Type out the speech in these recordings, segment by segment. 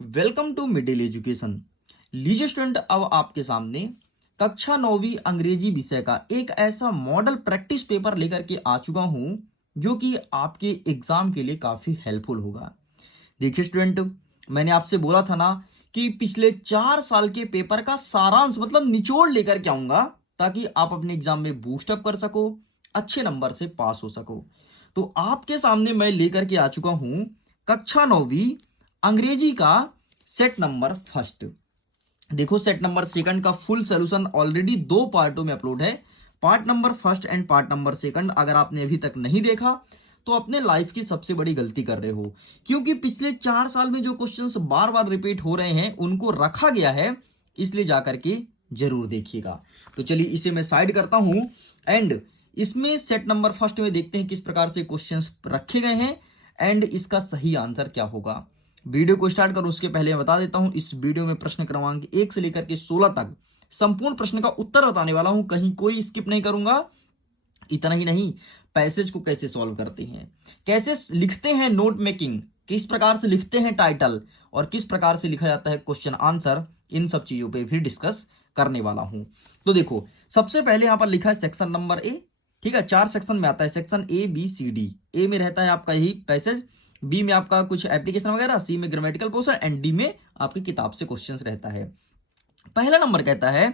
Welcome to middle education. लीजिए student, अब आपके सामने कक्षा 9वीं अंग्रेजी विषय का एक ऐसा मॉडल प्रैक्टिस पेपर लेकर के आ चुका हूं जो कि आपके एग्जाम के लिए काफी हेल्पफुल होगा। देखिए स्टूडेंट, मैंने आपसे बोला था ना कि पिछले 4 साल के पेपर का सारांश मतलब निचोड़ लेकर के आऊंगा ताकि आप अपने एग्जाम में बूस्टअप कर सको, अच्छे नंबर से पास हो सको। तो आपके सामने मैं लेकर के आ चुका हूं कक्षा 9वीं अंग्रेजी का सेट नंबर फर्स्ट। देखो, सेट नंबर सेकंड का फुल सोल्यूशन ऑलरेडी 2 पार्टों में अपलोड है। Part number first and part number second अगर आपने अभी तक नहीं देखा तो अपने लाइफ की सबसे बड़ी गलती कर रहे हो, क्योंकि पिछले 4 साल में जो क्वेश्चंस बार बार रिपीट हो रहे हैं उनको रखा गया है, इसलिए जाकर के जरूर देखिएगा। तो चलिए इसे मैं साइड करता हूं एंड इसमें सेट नंबर फर्स्ट में देखते हैं किस प्रकार से क्वेश्चंस रखे गए हैं एंड इसका सही आंसर क्या होगा। वीडियो को स्टार्ट करो उसके पहले मैं बता देता हूं, इस वीडियो में प्रश्न क्रमांक 1 से लेकर के 16 तक संपूर्ण प्रश्न का उत्तर बताने वाला हूं, कहीं कोई स्किप नहीं करूंगा। इतना ही नहीं, पैसेज को कैसे सॉल्व करते हैं, कैसे लिखते हैं नोट मेकिंग, किस प्रकार से लिखते हैं टाइटल और किस प्रकार से लिखा जाता है क्वेश्चन आंसर, इन सब चीजों पे भी डिस्कस करने वाला हूं। तो देखो, सबसे पहले यहां पर लिखा है सेक्शन नंबर ए। ठीक है, 4 सेक्शन में आता है, section A B C D. A में रहता है आपका यही पैसेज, बी में आपका कुछ एप्लीकेशन वगैरह, सी में ग्रामेटिकल पोर्शन एंड डी में आपकी किताब से क्वेश्चंस रहता है। पहला नंबर कहता है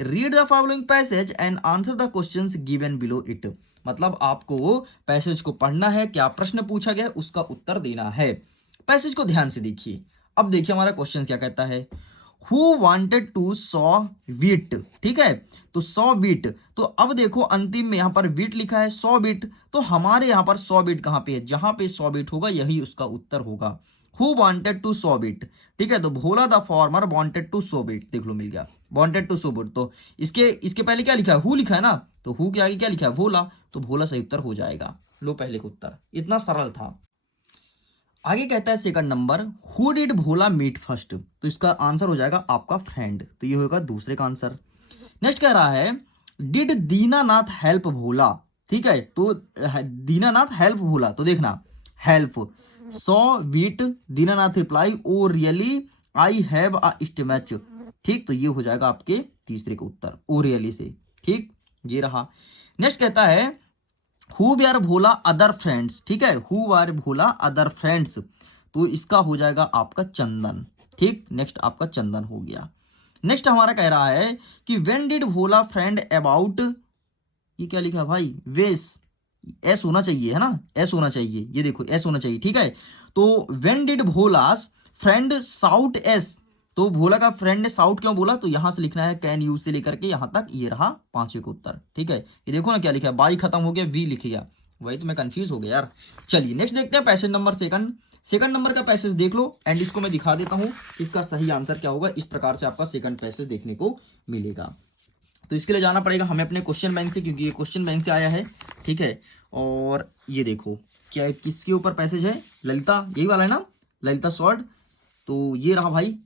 read the following passage and answer the questions given below it. मतलब आपको पैसेज को पढ़ना है, क्या प्रश्न पूछा गया है उसका उत्तर देना है। पैसेज को ध्यान से देखिए। अब देखिए हमारा क्वेश्चन क्या कहता है, who wanted to saw wheat. ठीक है, तो 100 बीट, तो अब देखो अंतिम में यहां पर बीट लिखा है 100 बीट, तो हमारे यहां पर 100 बीट कहां पे है, जहां पे 100 बीट होगा यही उसका उत्तर होगा। Who wanted to 100 beat. ठीक है, तो Bhola the farmer wanted to 100 beat, देख लो मिल गया, वांटेड टू 100 बीट। तो इसके पहले क्या लिखा है, हु लिखा है ना, तो हु के आगे क्या लिखा है, भोला, तो भोला सही उत्तर हो जाएगा। लो पहले का उत्तर, इतना सरल था। आगे कहता है second number, who did Bhola meet first, तो इसका आंसर हो जाएगा आपका फ्रेंड, तो ये होगा दूसरे का आंसर। नेक्स्ट कह रहा है डिड दीनानाथ हेल्प भोला। ठीक है, तो दीनानाथ हेल्प भोला, तो देखना help 100 wheat, Dinanath reply oh really I have a stomach. ठीक, तो ये हो जाएगा आपके तीसरे का उत्तर, ओ रियली से। ठीक, ये रहा। नेक्स्ट कहता है who were Bhola other friends. ठीक है, who were Bhola other friends, तो इसका हो जाएगा आपका चंदन। ठीक, नेक्स्ट आपका चंदन हो गया। नेक्स्ट हमारा कह रहा है कि when did Bhola friend about, ये क्या लिखा है भाई, वेस, एस होना चाहिए है ना, एस होना चाहिए, ये देखो एस होना चाहिए। ठीक है, तो when did Bhola's friend shout us, तो भोला का फ्रेंड ने साउट क्यों बोला, तो यहां से लिखना है कैन यूज से लेकर के यहां तक, ये रहा पांचवे का उत्तर। ठीक है, ये देखो ना क्या लिखा है, बाई खत्म हो गया, वी लिख गया, वही तो मैं कंफ्यूज हो गया यार। चलिए नेक्स्ट देखते हैं passage number second. Second number का पैसेज देख लो एंड इसको मैं दिखा देता हूं इसका सही आंसर क्या होगा। इस प्रकार से आपका सेकंड पैसेज देखने को मिलेगा। तो इसके लिए जाना पड़ेगा हमें अपने क्वेश्चन बैंक से, क्योंकि ये क्वेश्चन बैंक से आया है। ठीक है, और ये देखो क्या किसके ऊपर पैसेज है, ललिता, यही वाला है ना, ललिता शॉर्ट, तो ये रहा भाई,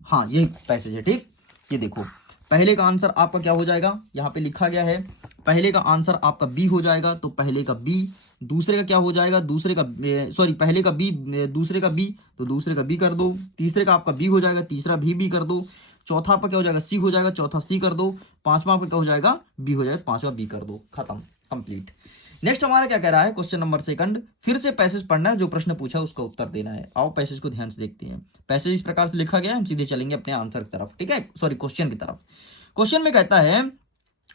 हाँ यही पैसेज है। ठीक, ये देखो पहले का आंसर आपका क्या हो जाएगा, यहाँ पे लिखा गया है पहले का आंसर आपका बी हो जाएगा, तो पहले का बी। दूसरे का क्या हो जाएगा, दूसरे का सॉरी पहले का बी, दूसरे का बी, तो दूसरे का बी कर दो। तीसरे का आपका बी हो जाएगा, तीसरा भी कर दो। चौथा आपका क्या हो जाएगा, सी हो जाएगा, चौथा सी कर दो। पांचवा आपका क्या हो जाएगा, बी हो जाएगा, पांचवा बी कर दो, खत्म, कंप्लीट। नेक्स्ट हमारा क्या कह रहा है, क्वेश्चन नंबर सेकंड, फिर से पैसेज पढ़ना है, जो प्रश्न पूछा है उसका उत्तर देना है। आओ पैसेज को ध्यान से देखते हैं। पैसेज इस प्रकार से लिखा गया है, हम सीधे चलेंगे अपने आंसर की तरफ। ठीक है, सॉरी क्वेश्चन की तरफ। क्वेश्चन में कहता है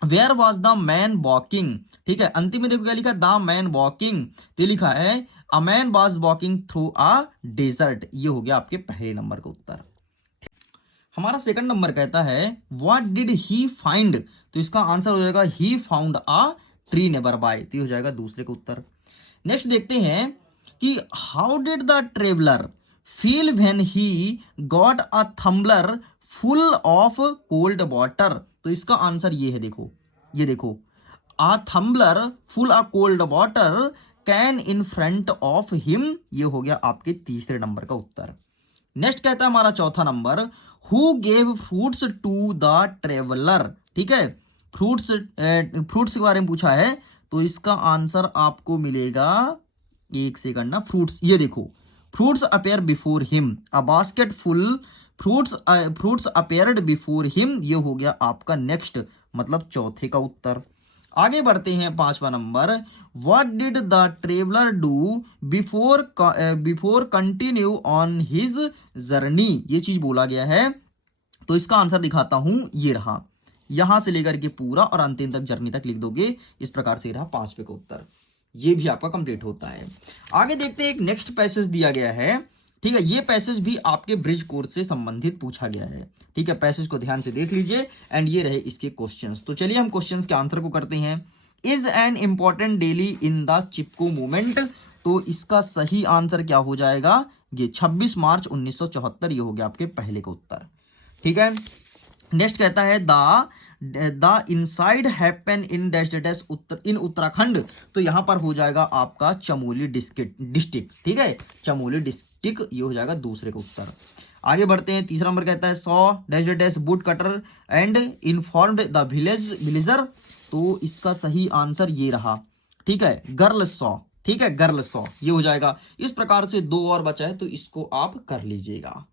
where was the man walking. ठीक है, अंतिम में देखो क्या लिखा है, द मैन वॉकिंग, तो लिखा है a man was walking through a desert, ये हो गया आपके पहले नंबर का उत्तर। हमारा सेकंड नंबर कहता है व्हाट डिड ही फाइंड, तो इसका आंसर हो जाएगा he found a tree nearby, तो ये हो जाएगा दूसरे का उत्तर। नेक्स्ट देखते हैं कि how did the traveller feel when he got a tumbler full of cold water, तो इसका आंसर ये है, देखो ये देखो, a tumbler full a cold water can in front of him, ये हो गया आपके तीसरे नंबर का उत्तर। नेक्स्ट कहता है हमारा चौथा नंबर who gave fruits to the traveller. ठीक है, फ्रूट्स के बारे में पूछा है, तो इसका आंसर आपको मिलेगा, एक सेकंड ना, फ्रूट्स, ये देखो fruits appear before him, a basket full fruits appeared before him, ये हो गया आपका नेक्स्ट मतलब चौथे का उत्तर। आगे बढ़ते हैं 5वां number, what did the traveller do before continue on his journey, ये चीज बोला गया है। तो इसका आंसर दिखाता हूं, ये रहा, यहां से लेकर के पूरा और अंतिम तक जर्नी तक लिख दोगे, इस प्रकार से रहा 5वें का उत्तर। ये भी आपका कंप्लीट होता है। आगे देखते हैं, एक नेक्स्ट पैसेज दिया गया है, ठीक है, ये पैसेज भी आपके ब्रिज कोर्स से संबंधित पूछा गया है, ठीक है, पैसेज को ध्यान से देख लीजिए एंड ये रहे इसके क्वेश्चंस। तो चलिए हम क्वेश्चंस के आंसर को करते हैं। Is an important daily in the Chipko movement, तो इसका सही आंसर क्या हो जाएगा, ये 26 मार्च 1974, ये हो गया आपके पहले का उत्तर, ठीक है। नेक्स्ट कहता है the inside happen in dash dash in Uttarakhand, तो यहां पर हो जाएगा आपका चमोली डिस्ट्रिक्ट, ठीक है, चमोली डिस्ट्रिक्ट, ये हो जाएगा दूसरे का उत्तर। आगे बढ़ते हैं, तीसरा नंबर कहता है saw dash dash would cutter and informed the villager, तो इसका सही आंसर ये रहा, ठीक है, गर्ल सॉ, ठीक है, गर्ल सॉ, ये हो जाएगा। इस प्रकार से 2 और बचा है, तो इसको आप कर लीजिएगा।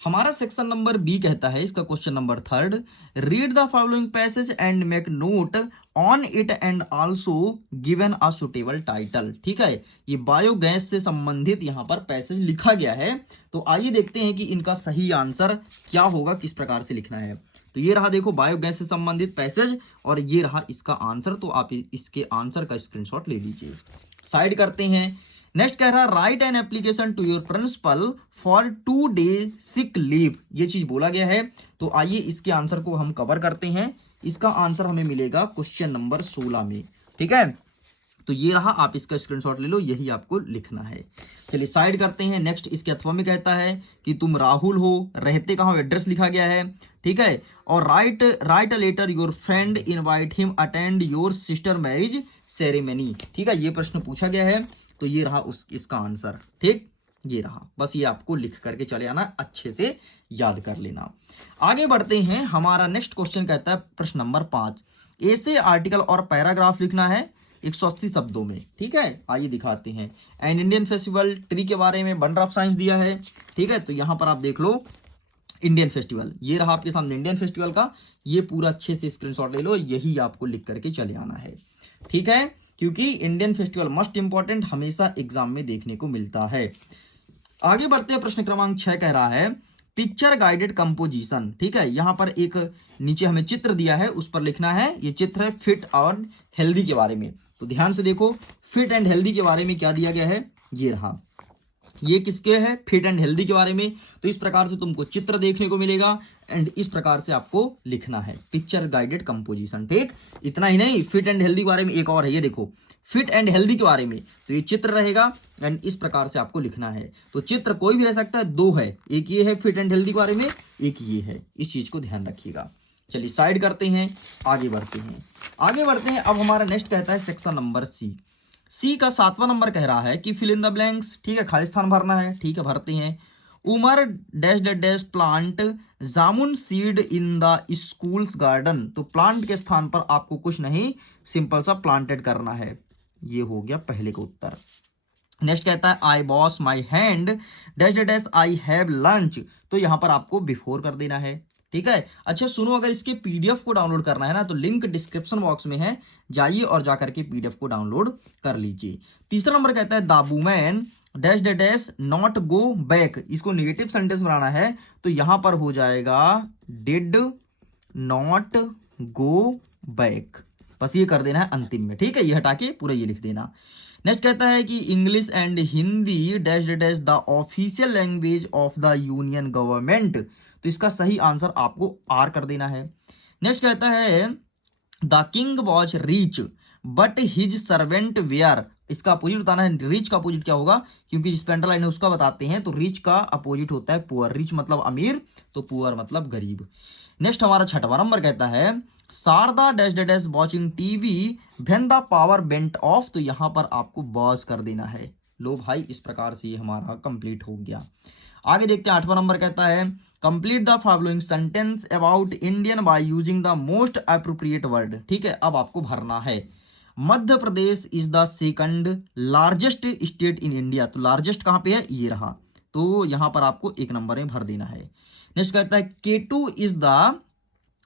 हमारा सेक्शन नंबर बी कहता है, इसका question number 3, read the following passage and make note on it and also given a suitable title, ठीक है, ये बायोगैस से संबंधित यहां पर पैसेज लिखा गया है। तो आइए देखते हैं कि इनका सही आंसर क्या होगा, किस प्रकार से लिखना है। तो ये रहा देखो बायोगैस से संबंधित पैसेज और ये रहा इसका आंसर, तो आप इसके आंसर का स्क्रीनशॉट ले लीजिए। साइड करते हैं। नेक्स्ट कह रहा है write an application to your principal for 2 day sick leave, ये चीज बोला गया है। तो आइए इसके आंसर को हम कवर करते हैं। इसका आंसर हमें मिलेगा क्वेश्चन नंबर 16 में, ठीक है। तो ये रहा, आप इसका स्क्रीनशॉट ले लो, यही आपको लिखना है। चलिए साइड करते हैं। नेक्स्ट इसके अथवा में कहता है कि तुम राहुल हो, रहते कहाँ, एड्रेस लिखा गया है, ठीक है, और write a letter your friend invite him attend your sister marriage ceremony, ठीक है, ये प्रश्न पूछा गया है। तो ये रहा इसका आंसर, ठीक, ये रहा, बस ये आपको लिख करके चले आना, अच्छे से याद कर लेना। आगे बढ़ते हैं। हमारा नेक्स्ट क्वेश्चन कहता है प्रश्न नंबर 5, ऐसे आर्टिकल और पैराग्राफ लिखना है 180 शब्दों में, ठीक है। आइए दिखाते हैं। एन इंडियन फेस्टिवल, ट्री के बारे में बंडर ऑफ साइंस दिया है, ठीक है, तो यहां पर आप देख लो इंडियन फेस्टिवल, ये रहा आपके सामने इंडियन फेस्टिवल का, ये पूरा अच्छे से स्क्रीनशॉट ले लो, यही आपको लिख करके चले आना है, ठीक है, क्योंकि इंडियन फेस्टिवल मस्ट इंपॉर्टेंट हमेशा एग्जाम में देखने को मिलता है। आगे बढ़ते हैं। प्रश्न क्रमांक 6 कह रहा है पिक्चर गाइडेड कंपोजिशन, ठीक है, यहां पर एक नीचे हमें चित्र दिया है, उस पर लिखना है, ये चित्र है फिट और हेल्दी के बारे में। तो ध्यान से देखो, फिट एंड हेल्दी के बारे में क्या दिया गया है, ये रहा, ये किसके है, फिट एंड हेल्दी के बारे में। तो इस प्रकार से तुमको चित्र देखने को मिलेगा एंड इस प्रकार से आपको लिखना है पिक्चर गाइडेड कंपोजिशन, ठीक। इतना ही नहीं, फिट एंड हेल्दी के बारे में एक और है, ये देखो फिट एंड हेल्दी के बारे में, तो ये चित्र रहेगा एंड इस प्रकार से आपको लिखना है। तो चित्र कोई भी रह सकता है, 2 है, एक ये है फिट एंड हेल्दी के बारे में, एक ये है, इस चीज को ध्यान रखिएगा। चलिए साइड करते हैं, आगे बढ़ते हैं। अब हमारा नेक्स्ट कहता है सेक्शन नंबर सी का 7वां नंबर कह रहा है कि फिल इन द ब्लैंक्स, ठीक है, खाली स्थान भरना है, ठीक है, भरते हैं। Umar dash dash plant jamun seed in the schools garden, तो प्लांट के स्थान पर आपको कुछ नहीं, सिंपल सा प्लांटेड करना है, ये हो गया पहले का उत्तर। नेक्स्ट कहता है I wash my hand dash dash I have lunch, तो यहां पर आपको बिफोर कर देना है, ठीक है। अच्छा सुनो, अगर इसके पीडीएफ को डाउनलोड करना है ना, तो लिंक डिस्क्रिप्शन बॉक्स में है, जाइए और जाकर के पीडीएफ को डाउनलोड कर लीजिए। तीसरा नंबर कहता है the women dash dash not go back, इसको नेगेटिव सेंटेंस बनाना है, तो यहां पर हो जाएगा डिड नॉट गो बैक, बस ये कर देना है अंतिम में, ठीक है, ये हटा के पूरा ये लिख देना। नेक्स्ट कहता है कि English and Hindi dash dash the official language of the union government, तो इसका सही आंसर आपको आर कर देना है। नेक्स्ट कहता है the king was rich but his servant were, इसका अपोजिट बताना है। रिच का अपोजिट क्या होगा, क्योंकि जिस पे अंडरलाइन है उसका बताते हैं, तो रिच का अपोजिट होता है पुअर, रिच मतलब अमीर, तो पुअर मतलब गरीब। नेक्स्ट हमारा 6वां नंबर कहता है Sharda dash dash watching TV when the power went off, तो यहां पर आपको वॉच कर देना है। लो भाई, इस प्रकार से ये हमारा कंप्लीट हो गया। आगे देखते हैं 8वां नंबर कहता है complete the following sentence about Indian by using the most appropriate word, ठीक है, अब आपको भरना है। Madhya Pradesh is the second largest state in India. तो लार्जेस्ट कहाँ पे है, ये रहा, तो यहां पर आपको एक नंबर में भर देना है। नेक्स्ट कहता है K2 is the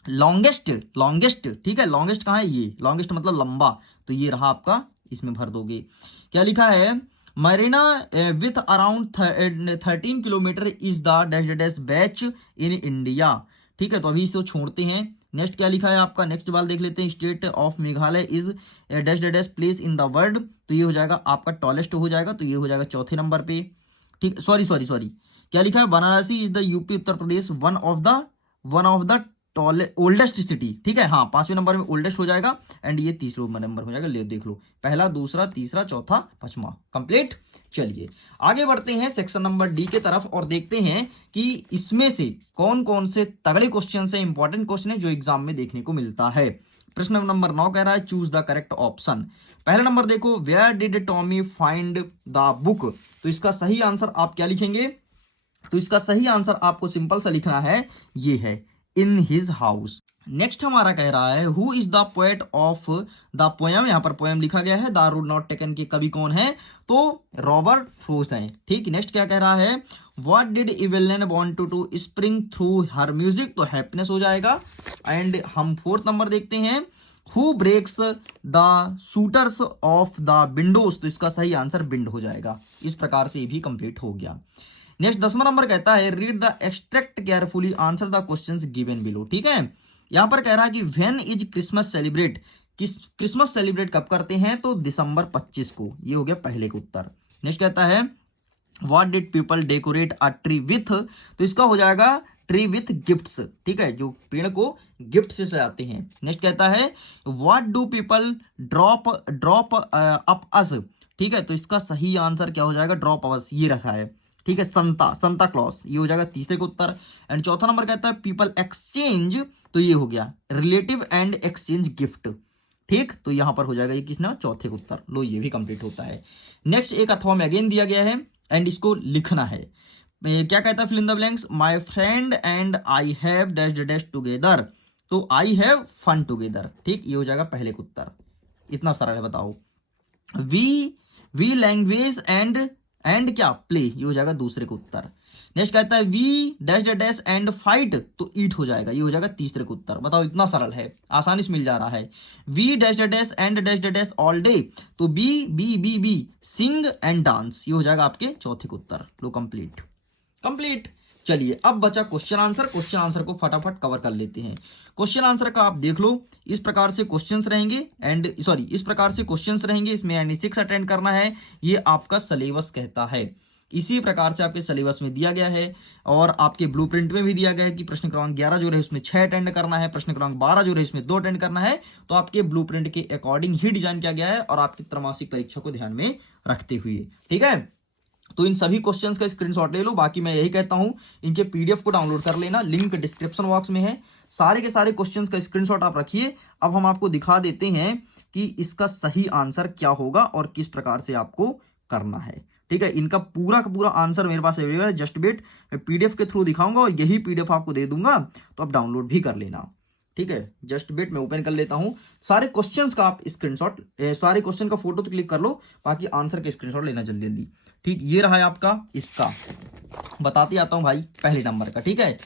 longest, longest, ठीक है, लॉन्गेस्ट कहाँ है, ये लॉन्गेस्ट मतलब लंबा, तो ये रहा आपका, इसमें भर दोगे। क्या लिखा है, Marina with around 13 kilometre is the dash dash batch in India. ठीक है, तो अभी इसे छोड़ते हैं। नेक्स्ट क्या लिखा है आपका, नेक्स्ट सवाल देख लेते हैं। State of Meghalaya is dash dash place in the world, तो ये हो जाएगा आपका टॉलेस्ट हो जाएगा, तो ये हो जाएगा चौथे नंबर पे। ठीक, सॉरी सॉरी सॉरी, क्या लिखा है, Varanasi is the UP Uttar Pradesh one of the oldest city. ठीक है, हाँ, पांचवें नंबर में ओल्डेस्ट हो जाएगा, एंड ये तीसरे नंबर हो जाएगा। ले देख लो, पहला, दूसरा, तीसरा, चौथा, पांचवा, कंप्लीट। चलिए आगे बढ़ते हैं सेक्शन नंबर डी के तरफ और देखते हैं कि इसमें से कौन कौन से तगड़े क्वेश्चन है, इंपॉर्टेंट क्वेश्चन है जो एग्जाम में देखने को मिलता है। प्रश्न नंबर 9 कह रहा है चूज द करेक्ट ऑप्शन। पहला नंबर देखो, where did Tommy find the book, तो इसका सही आंसर आप क्या लिखेंगे, तो इसका सही आंसर आपको सिंपल सा लिखना है, ये है इन हिज हाउस। नेक्स्ट हमारा कह रहा है who is the poet of the poem, यहां पर पोएम लिखा गया है, द रोड नॉट टेकन के कवि कौन है, तो रॉबर्ट फ्रोस्ट है। ठीक, नेक्स्ट क्या कह रहा है, what did Evelyn want to spring through her music, तो हैप्पीनेस हो जाएगा। एंड हम फोर्थ नंबर देखते हैं, who breaks the shutters of the windows, तो इसका सही आंसर विंड हो जाएगा। इस प्रकार से ये भी कंप्लीट हो गया। नेक्स्ट 10वां नंबर कहता है read the extract carefully answer the questions given below. ठीक है, यहां पर कह रहा है कि when is Christmas celebrate, Christmas celebrate कब करते हैं, तो दिसंबर 25 को, ये हो गया पहले का उत्तर। नेक्स्ट कहता है what did people decorate a tree with, तो इसका हो जाएगा ट्री विथ गिफ्ट्स। ठीक है, जो पेड़ को गिफ्ट से सजाते हैं। नेक्स्ट कहता है what do people drop up us, ठीक है, तो इसका सही आंसर क्या हो जाएगा, ड्रॉप अस, ये रखा है। ठीक है, संता क्लॉस, ये हो जाएगा तीसरे का उत्तर। एंड चौथा नंबर कहता है पीपल एक्सचेंज, तो ये हो गया रिलेटिव एंड एक्सचेंज गिफ्ट। ठीक, तो यहां पर हो जाएगा ये किसने, चौथे का उत्तर। लो, ये भी कंप्लीट होता है। नेक्स्ट एक अथवा में अगेन दिया गया है एंड इसको लिखना है। क्या कहता है, fill in the blanks, my friend and I have dash dash together, तो आई हैव फन टुगेदर। ठीक, ये हो जाएगा पहले का उत्तर। इतना सरल है, बताओ। वी लैंग्वेज एंड क्या, प्ले, ये हो जाएगा दूसरे का उत्तर। नेक्स्ट कहता है we dash dash and fight, तो ईट हो जाएगा, ये हो जाएगा तीसरे का उत्तर। बताओ, इतना सरल है, आसानी से मिल जा रहा है। We dash dash and dash dash all day, तो बी सिंग एंड डांस, ये हो जाएगा आपके चौथे का उत्तर। लो, कंप्लीट। चलिए अब बचा क्वेश्चन आंसर। क्वेश्चन आंसर को फटाफट कवर कर लेते हैं। क्वेश्चन आंसर का आप देख लो, इस प्रकार से क्वेश्चंस रहेंगे इस प्रकार से क्वेश्चंस रहेंगे। इसमें यानी 6 अटेंड करना है, ये आपका सिलेबस कहता है। इसी प्रकार से आपके सिलेबस में दिया गया है और आपके ब्लूप्रिंट में भी दिया गया है कि प्रश्न क्रमांक 11 जो रहे उसमें 6 अटेंड करना है, प्रश्न क्रमांक 12 जो रहे उसमें 2 अटेंड करना है। तो आपके ब्लूप्रिंट के अकॉर्डिंग ही डिजाइन किया गया है और आपकी त्रैमासिक परीक्षा को ध्यान में रखते हुए। ठीक है, तो इन सभी क्वेश्चंस का स्क्रीनशॉट ले लो। बाकी मैं यही कहता हूं, इनके पीडीएफ को डाउनलोड कर लेना, लिंक डिस्क्रिप्शन बॉक्स में है। सारे के सारे क्वेश्चंस का स्क्रीनशॉट आप रखिए। अब हम आपको दिखा देते हैं कि इसका सही आंसर क्या होगा और किस प्रकार से आपको करना है। ठीक है, इनका पूरा का पूरा आंसर मेरे पास अवेलेबल है। जस्ट वेट, मैं पीडीएफ के थ्रू दिखाऊंगा और यही पीडीएफ आपको दे दूंगा, तो आप डाउनलोड भी कर लेना। ठीक है, जस्ट वेट, मैं ओपन कर लेता हूं। सारे क्वेश्चंस का आप स्क्रीनशॉट, सारे क्वेश्चन का फोटो तो क्लिक कर लो, बाकी आंसर का स्क्रीनशॉट लेना जल्दी जल्दी। ठीक, ये रहा है आपका, इसका बताते आता हूं भाई, पहले नंबर का। ठीक है,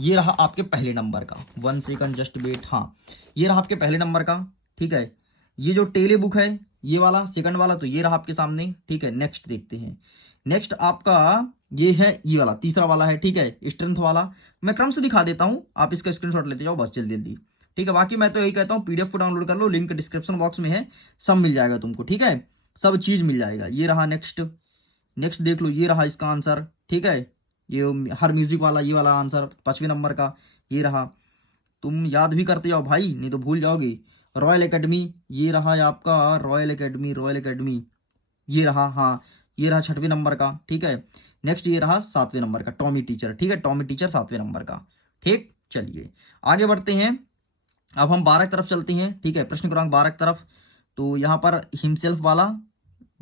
ये रहा आपके पहले नंबर का। 1 सेकंड, जस्ट वेट। हाँ, ये रहा आपके पहले नंबर का। ठीक है, ये जो टेले बुक है ये वाला सेकंड वाला, तो ये रहा आपके सामने। ठीक है, नेक्स्ट देखते हैं। नेक्स्ट आपका ये है, ये वाला तीसरा वाला है। ठीक है, स्ट्रेंथ वाला। मैं क्रम से दिखा देता हूं, आप इसका स्क्रीनशॉट लेते जाओ बस जल्दी जल्दी। ठीक है, बाकी मैं तो यही कहता हूं पीडीएफ को डाउनलोड कर लो, लिंक डिस्क्रिप्शन बॉक्स में है, सब मिल जाएगा तुमको। ठीक है, सब चीज मिल जाएगा। ये रहा नेक्स्ट देख लो, ये रहा इसका आंसर। ठीक है, ये हर म्यूजिक वाला, ये वाला आंसर 5वें नंबर का ये रहा। तुम याद भी करते जाओ भाई, नहीं तो भूल जाओगे। रॉयल एकेडमी, ये रहा आपका रॉयल एकेडमी, ये रहा। हाँ, ये रहा 6वें नंबर का। ठीक है, नेक्स्ट ये रहा 7वें नंबर का, टॉमी टीचर। ठीक है, टॉमी टीचर 7वें नंबर का। ठीक, चलिए आगे बढ़ते हैं। अब हम 12 की तरफ चलते हैं। ठीक है, प्रश्न क्रमांक 12 की तरफ। तो यहाँ पर हिमसेल्फ वाला,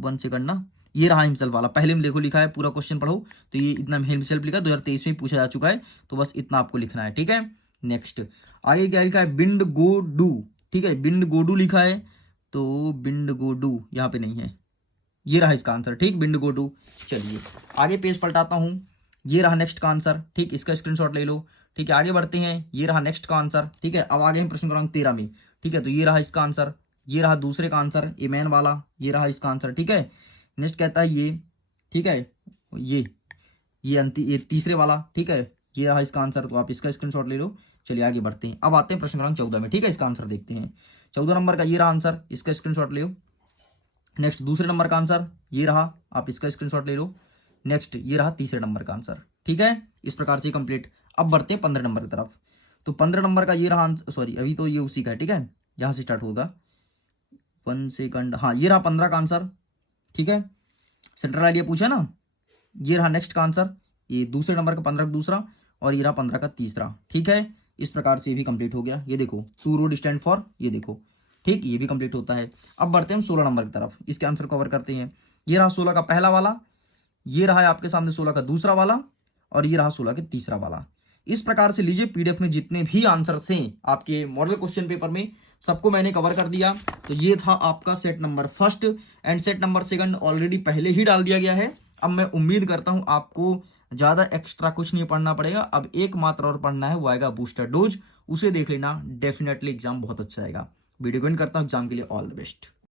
1 सेकंड ना, ये रहा हिमसेल्फ वाला। पहले में देखो लिखा है, पूरा क्वेश्चन पढ़ो, तो ये इतना हिमसेल्फ लिखा 2023 में पूछा जा चुका है, तो बस इतना आपको लिखना है। ठीक है, नेक्स्ट आगे क्या लिखा है, बिंड गो डू। ठीक है, बिंड गोडू लिखा है, तो बिंडगोडू यहाँ पे नहीं है, ये रहा इसका आंसर। ठीक, बिंडगोडू। चलिए आगे पेज पलटाता हूँ, ये रहा नेक्स्ट का आंसर। ठीक, इसका स्क्रीनशॉट ले लो। ठीक है, आगे बढ़ते हैं, ये रहा नेक्स्ट का आंसर। ठीक है, अब आगे हम प्रश्न क्रमांक 13 में। ठीक है, तो ये रहा इसका आंसर, ये रहा दूसरे का आंसर, ए मैन वाला, ये रहा इसका आंसर। ठीक है, नेक्स्ट कहता है ये। ठीक है, ये तीसरे वाला। ठीक है, ये रहा इसका आंसर, तो आप इसका स्क्रीनशॉट ले लो। चलिए आगे बढ़ते हैं, अब आते हैं प्रश्न क्रमांक 14 में। ठीक है, इसका आंसर देखते हैं। 14 नंबर का ये रहा आंसर, इसका स्क्रीनशॉट ले लो। नेक्स्ट दूसरे नंबर का आंसर ये रहा, आप इसका स्क्रीनशॉट ले लो। नेक्स्ट ये रहा तीसरे नंबर का आंसर। ठीक है, इस प्रकार से कंप्लीट। अब बढ़ते हैं 15 नंबर की तरफ। तो 15 नंबर का ये रहा आंसर, सॉरी अभी तो ये उसी का है। ठीक है, यहाँ से स्टार्ट होगा, 1 सेकंड। हाँ, ये रहा 15 का आंसर। ठीक है, सेंट्रल आइडिया पूछा ना। ये रहा नेक्स्ट का आंसर, ये दूसरे नंबर का 15 का दूसरा, और ये रहा 15 का तीसरा। ठीक है, इस प्रकार से ये भी कंप्लीट हो गया। ये देखो, टू रोड स्टैंड फॉर, ये देखो। ठीक, ये भी कंप्लीट होता है। अब बढ़ते हैं हम 16 नंबर की तरफ, इसके आंसर कवर करते हैं। ये रहा 16 का पहला वाला, ये रहा है आपके सामने 16 का दूसरा वाला, और ये रहा 16 के तीसरा वाला। इस प्रकार से लीजिए, पीडीएफ में जितने भी आंसर्स हैं आपके मॉडल क्वेश्चन पेपर में, सबको मैंने कवर कर दिया। तो ये था आपका set number first, and set number second already पहले ही डाल दिया गया है। अब मैं उम्मीद करता हूं आपको ज्यादा एक्स्ट्रा कुछ नहीं पढ़ना पड़ेगा। अब एक मात्र और पढ़ना है, वो आएगा बूस्टर डोज, उसे देख लेना, डेफिनेटली एग्जाम बहुत अच्छा आएगा। वीडियो को एंड करता हूं, एग्जाम के लिए ऑल द बेस्ट।